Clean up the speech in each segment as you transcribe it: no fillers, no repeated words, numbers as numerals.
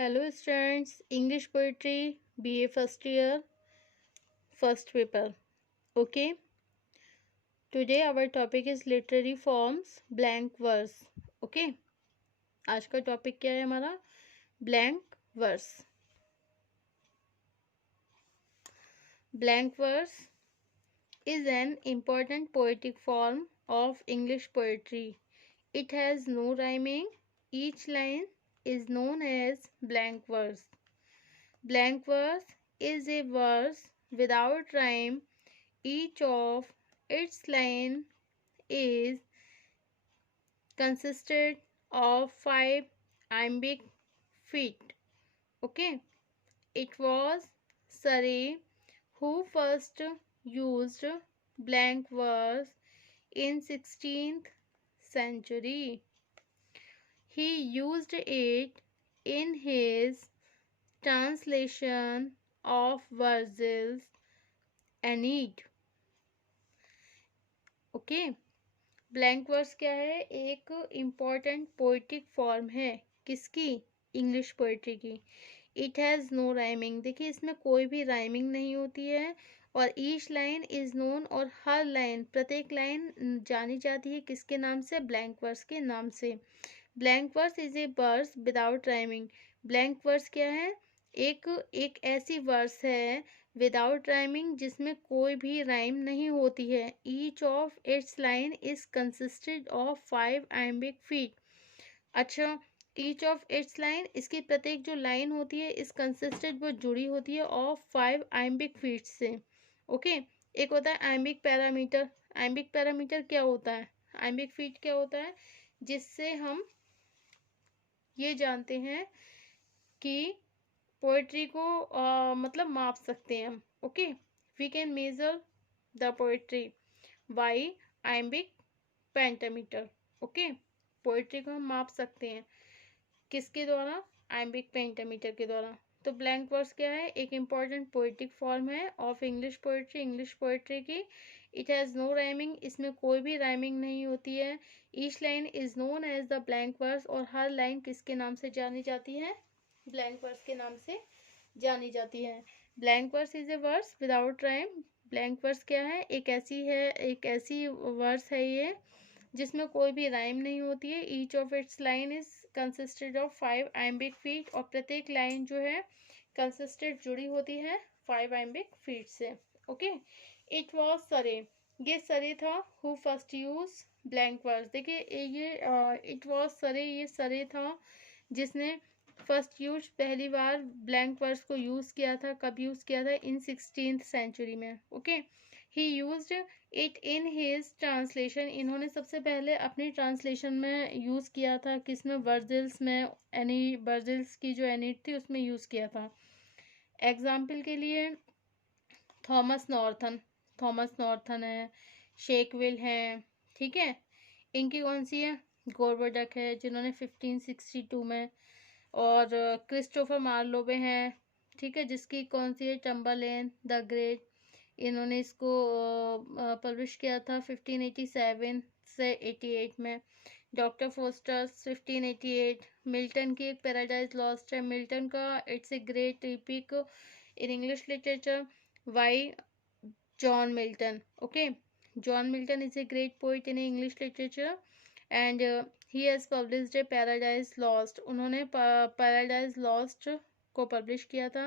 Hello students, English Poetry, BA first year, first paper. Okay, today our topic is literary forms, blank verse. Okay, आज का topic क्या है हमारा? Blank verse. Blank verse is an important poetic form of English poetry. It has no rhyming. Each line is known as blank verse. Blank verse is a verse without rhyme. Each of its line is consisted of 5 iambic feet. Okay, it was Surrey who first used blank verse in 16th century. He used it in his translation of Virgil's Aeneid. Okay, blank verse क्या है? एक important poetic form है किसकी? English poetry की. It has no rhyming. देखिए इसमें कोई भी राइमिंग नहीं होती है. और ईच लाइन इज़ नोन, और हर लाइन, प्रत्येक लाइन जानी जाती है किसके नाम से? ब्लैंक वर्स के नाम से. Blank verse is a verse without rhyming. Blank verse क्या है? एक ऐसी वर्स है विदाउट राइमिंग जिसमें कोई भी राइम नहीं होती है. Each of its line is consisted of 5 iambic feet. अच्छा, ईच ऑफ इट्स लाइन, इसकी प्रत्येक जो लाइन होती है इस कंसिस्टेड, वो जुड़ी होती है ऑफ 5 iambic फीट से. ओके, एक होता है iambic पैरामीटर. iambic पैरामीटर क्या होता है? iambic फीट क्या होता है? जिससे हम ये जानते हैं कि पोएट्री को मतलब माप सकते हैं हम. Okay, we can measure the poetry by iambic pentameter. Okay, poetry को हम माप सकते हैं किसके द्वारा? iambic पेंटामीटर के द्वारा. तो ब्लैंक वर्स क्या है? एक इम्पॉर्टेंट पोएटिक फॉर्म है ऑफ इंग्लिश पोएट्री की. It has no rhyming. इसमें कोई भी राइमिंग नहीं होती है. Each line is known as the blank verse, और हर लाइन किसके नाम से जानी जाती है? ब्लैंक वर्स के नाम से जानी जाती है. Blank verse is a verse without rhyme. Blank verse क्या है? एक ऐसी वर्स है ये जिसमें कोई भी राइम नहीं होती है. Each of its line is consisted of 5 iambic feet, और प्रत्येक लाइन जो है कंसिस्टेड जुड़ी होती है 5 iambic फीट से. Okay, it was Surrey. ये सरे था who first use blank verse. देखिए ये इट वॉज सरे, ये सरे था जिसने फर्स्ट यूज, पहली बार ब्लैंक वर्स को यूज़ किया था. कब यूज़ किया था? इन 16th सेंचुरी में. Okay, he used it in his translation. इन्होंने सबसे पहले अपनी ट्रांसलेशन में यूज़ किया था. किसमें? वर्जिल्स में. वर्जिल्स की जो एनीड थी उसमें यूज़ किया था. एग्जाम्पल के लिए थॉमस नॉर्थन है, शेकविल हैं. ठीक है, इनकी कौन सी है? गोरबोडक है जिन्होंने 1562 में, और क्रिस्टोफर मार्लोवे हैं. ठीक है, जिसकी कौन सी है? चम्बरलेन द ग्रेट. इन्होंने इसको पब्लिश किया था 1587 से 88 में. Doctor fosters 1588. मिल्टन की एक पैराडाइज लॉस्ट है. मिल्टन का it's a great epic in English literature. Why? John Milton. Okay, John Milton is a great poet in English literature, and he has published a Paradise Lost. उन्होंने Paradise Lost को publish किया था.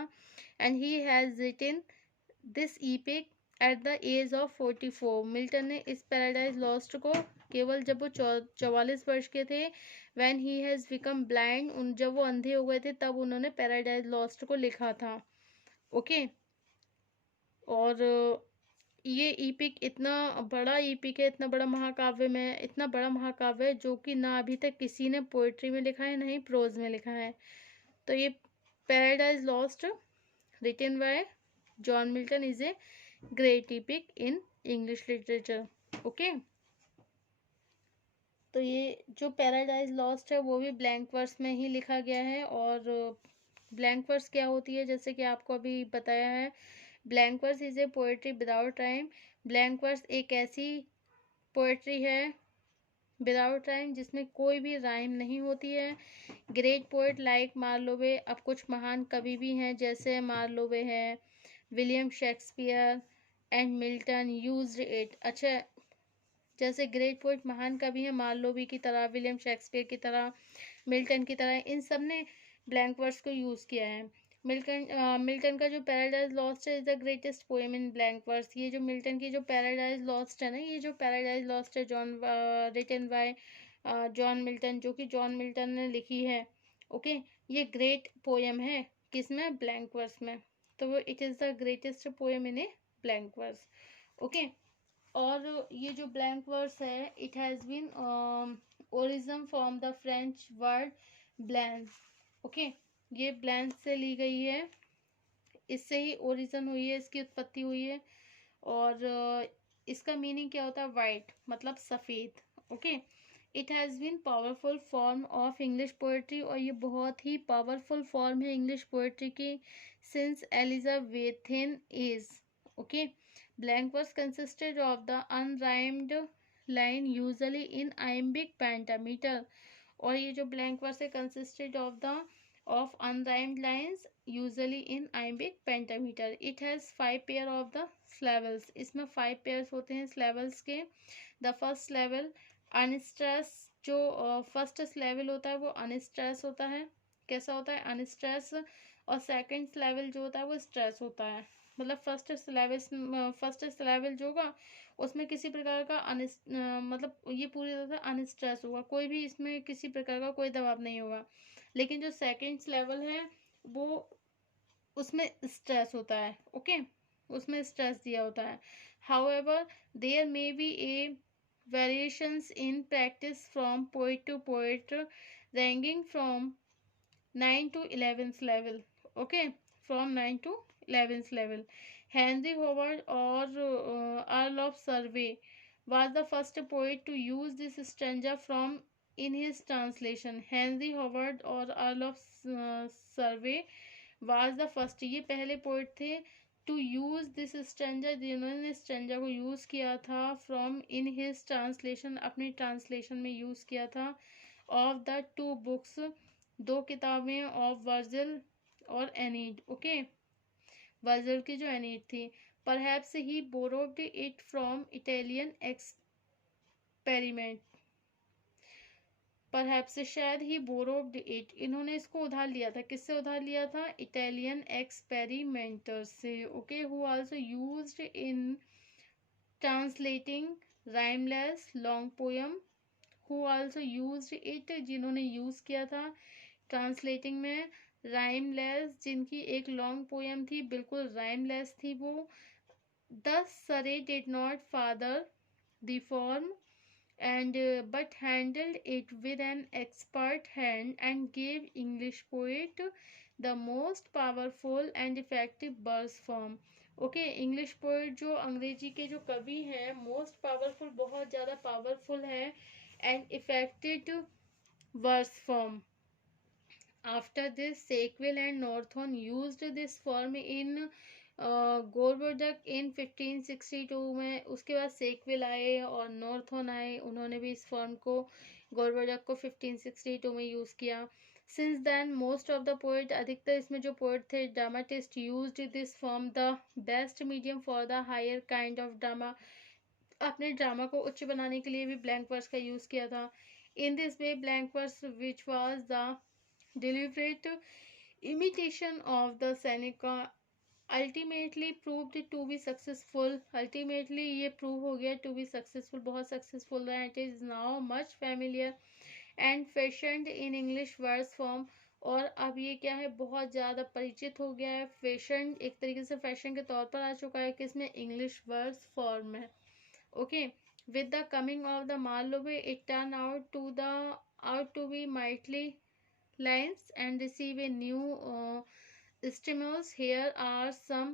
And he has written this epic at the age of 44. Milton ने इस paradise Lost को केवल जब वो 44 वर्ष के थे, when he has become blind, जब वो अंधे हो गए थे, तब उन्होंने पैराडाइज लॉस्ट को लिखा था. ओके, और ये ईपिक इतना बड़ा ईपिक है, इतना बड़ा महाकाव्य में, इतना बड़ा महाकाव्य है जो कि ना अभी तक किसी ने पोइट्री में लिखा है, ना ही प्रोज में लिखा है. तो ये Paradise Lost written by John Milton is a great epic in English literature. Okay, तो ये जो पैराडाइज लॉस्ट है वो भी ब्लैंक वर्स में ही लिखा गया है. और ब्लैंक वर्स क्या होती है, जैसे कि आपको अभी बताया है, blank verse is a poetry without rhyme. Blank verse एक ऐसी पोएट्री है विदाउट राइम, जिसमें कोई भी राइम नहीं होती है। ग्रेट पोएट लाइक मार्लोवे, अब कुछ महान कवि भी हैं जैसे मार्लोवे है, William Shakespeare and Milton used it. अच्छा, जैसे ग्रेट पोएट महान कवि हैं मार्लोवी की तरह, विलियम शेक्सपियर की तरह, मिल्टन की तरह, इन सब ने ब्लैंक वर्स को यूज़ किया है। मिल्टन का जो पैराडाइज लॉस्ट है is the greatest poem in blank verse. ये जो मिल्टन की जो पैराडाइज लॉस्ट है ना, ये जो पैराडाइज लॉस्ट है रिटन बाय जॉन मिल्टन, जो कि जॉन मिल्टन ने लिखी है। ओके, ये ग्रेट पोएम है किसमें, ब्लैंक वर्स में। तो वो it is the greatest poem in a blank verse. Okay, और ये जो ब्लैंक वर्स है it has been origin from the French word blanc. Okay, ये ब्लैंस से ली गई है, इससे ही ओरिजिन हुई है, इसकी उत्पत्ति हुई है। और इसका मीनिंग क्या होता है, वाइट मतलब सफ़ेद। Okay, it has been powerful form of English poetry, और ये बहुत ही पावरफुल फॉर्म है इंग्लिश पोएट्री की since Elizabethan age. Okay, blank verse consisted of the unrhymed line usually in iambic pentameter, और ये जो blank verse है consisted of the of unrhymed lines usually in iambic pentameter. It has 5 pair of the syllables, इसमें 5 pairs होते हैं syllables के। the first level unstress, जो first level होता है वो अनस्ट्रेस होता है। कैसा होता है, अनस्ट्रेस। और सेकंड लेवल जो होता है वो स्ट्रेस होता है। मतलब फर्स्ट सिलेबल जो होगा उसमें किसी प्रकार का मतलब ये पूरी तरह से अनस्ट्रेस होगा, कोई भी इसमें किसी प्रकार का कोई दबाव नहीं होगा। लेकिन जो सेकंड सिलेबल है वो उसमें स्ट्रेस होता है। ओके, उसमें स्ट्रेस दिया होता है। However there may be a variations in practice from poet to poet ranking from 9 to 11th level. Okay, from 9 to 11th level. Henry Howard or Earl of Surrey was the first poet to use this stanza from in his translation. Henry Howard or Earl of Surrey was the first, ये पहले poet थे to use this stanza, जिन्होंने stanza को use किया था from in his translation, अपनी translation में use किया था, ऑफ द टू बुक्स, दो किताबें, ऑफ वर्जिल और एनीड। ओके, वर्जिल की जो एनीड थी। Perhaps he borrowed it from Italian experiment, perhaps शायद ही बोरोड इट, इन्होंने इसको उधार लिया था, किससे उधार लिया था, इटालियन एक्सपेरिमेंटर से। Okay, who also used in translating rhymeless long poem, who also used it, जिन्होंने यूज़ किया था ट्रांसलेटिंग में राइमलेस, जिनकी एक लॉन्ग पोयम थी बिल्कुल राइमलेस थी वो। द सरे did not father the form and but handled it with an expert hand and gave English poet the most powerful and effective verse form. Okay, English poet जो अंग्रेजी के जो कवि हैं मोस्ट पावरफुल, बहुत ज़्यादा पावरफुल है and effective verse form. After this, Sackville and Northorn used this form in Gorboduc in 1562 में। उसके बाद सेकविल आए और नॉर्थन आए, उन्होंने भी इस फॉर्म को गोवर्धक को 1562 में यूज़ किया। Since then most of the poet, अधिकतर इसमें जो पोएट थे dramatist, used this form the best medium for the higher kind of drama, अपने ड्रामा को उच्च बनाने के लिए भी ब्लैंक वर्स का यूज़ किया था। In this way blank verse which was the deliberate imitation of the Seneca ultimately proved to be successful. ultimately ये prove हो गया to be successful, बहुत successful रहा। it is now much familiar and fashioned in English verse form, और अब ये क्या है, बहुत ज़्यादा परिचित हो गया है, फैशन एक तरीके से फैशन के तौर पर आ चुका है, किसमें, इंग्लिश वर्स फॉर्म में। Okay, with the coming of the Marlowe it turned out to be mightily lines and receive a new stimulus. Here are some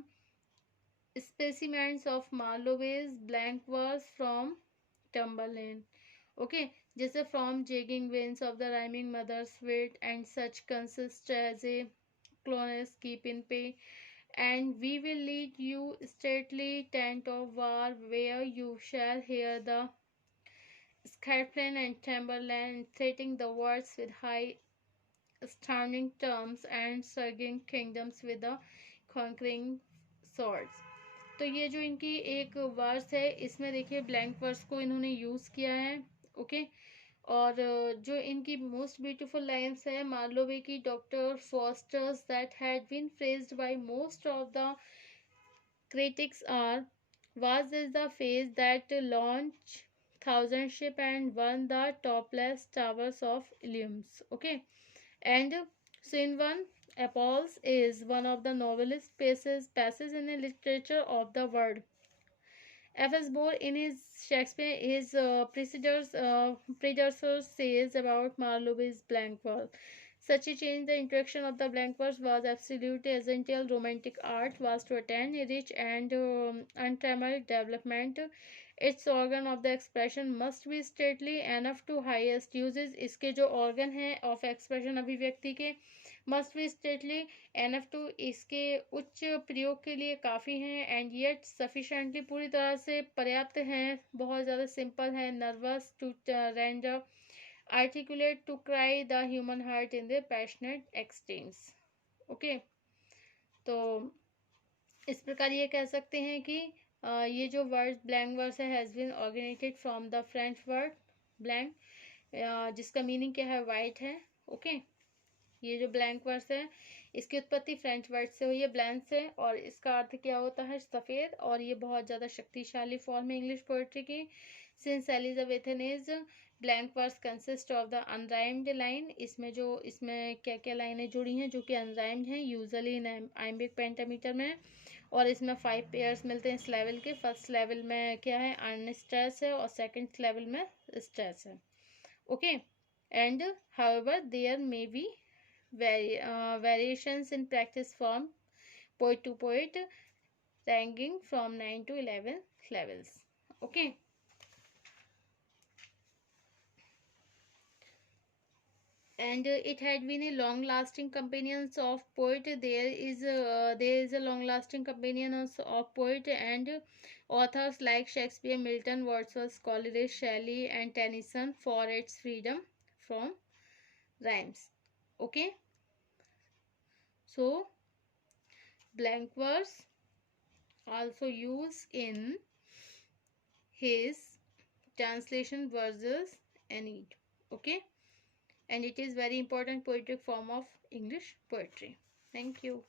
specimens of Marlowe's blank verse from Tamberlane. Okay, जैसे from jagging veins of the rhyming mother's wit and such consist as a clonus keep in pay, and we will lead you stately tent of war where you shall hear the Scotland and Chamberlain, threatening the words with high standing terms and surging kingdoms with the conquering swords। तो ये जो इनकी एक verse है, इसमें देखिए blank verse को इन्होंने यूज़ किया है। ओके। और जो इनकी मोस्ट ब्यूटीफुल लाइन्स है मार्लोवे की, doctor Faustus that had been praised by most of the critics are, was this the phase that launched thousand ship and won the topless towers of Iliums? Okay, and scene one, Apollos is one of the novelist passes in the literature of the world. F.S. Bohr in his Shakespeare, his predecessor says about Marlowe's blank verse. Such a change, the introduction of the blank verse was absolutely essential. Romantic art was to attain a rich and untrammeled development. Its organ of the expression must be stately enough to highest uses. इसके जो organ है of expression अभिव्यक्ति के must be stately enough to, इसके उच्च प्रयोग के लिए काफ़ी हैं, एंड येट सफिशेंटली, पूरी तरह से पर्याप्त हैं, बहुत ज़्यादा सिंपल है, nervous to render, articulate to cry the human heart in the passionate extremes. Okay, तो इस प्रकार ये कह सकते हैं कि ये जो वर्ड ब्लैंक वर्स है has been originated from the French word blank, जिसका मीनिंग क्या है, वाइट है। ओके, ये जो ब्लैंक वर्स है इसकी उत्पत्ति फ्रेंच वर्ड से हुई है, ब्लैंक से, और इसका अर्थ क्या होता है, सफ़ेद, और ये बहुत ज़्यादा शक्तिशाली फॉर्म है इंग्लिश पोएट्री की। Since Elizabethans, blank verse consist of the unrhymed line, इसमें क्या क्या लाइनें जुड़ी हैं जो कि अनराइम्ड हैं, यूजुअली इन आइम्बिक पेंटामीटर में, और इसमें 5 पेयर्स मिलते हैं इस लेवल के। फर्स्ट लेवल में क्या है, अनस्ट्रेस है, और सेकंड लेवल में स्ट्रेस है। Okay, and however there may be variations in practice from poet to poet, ranging from 9 to 11 levels. Okay, and it had been a long lasting companion of poet. There is a long lasting companion of poet and authors like Shakespeare, Milton, Wordsworth, Coleridge, Shelley and Tennyson for its freedom from rhymes. Okay, so blank verse also used in his translation versus Aeneid. Okay, and it is very important poetic form of English poetry. Thank you.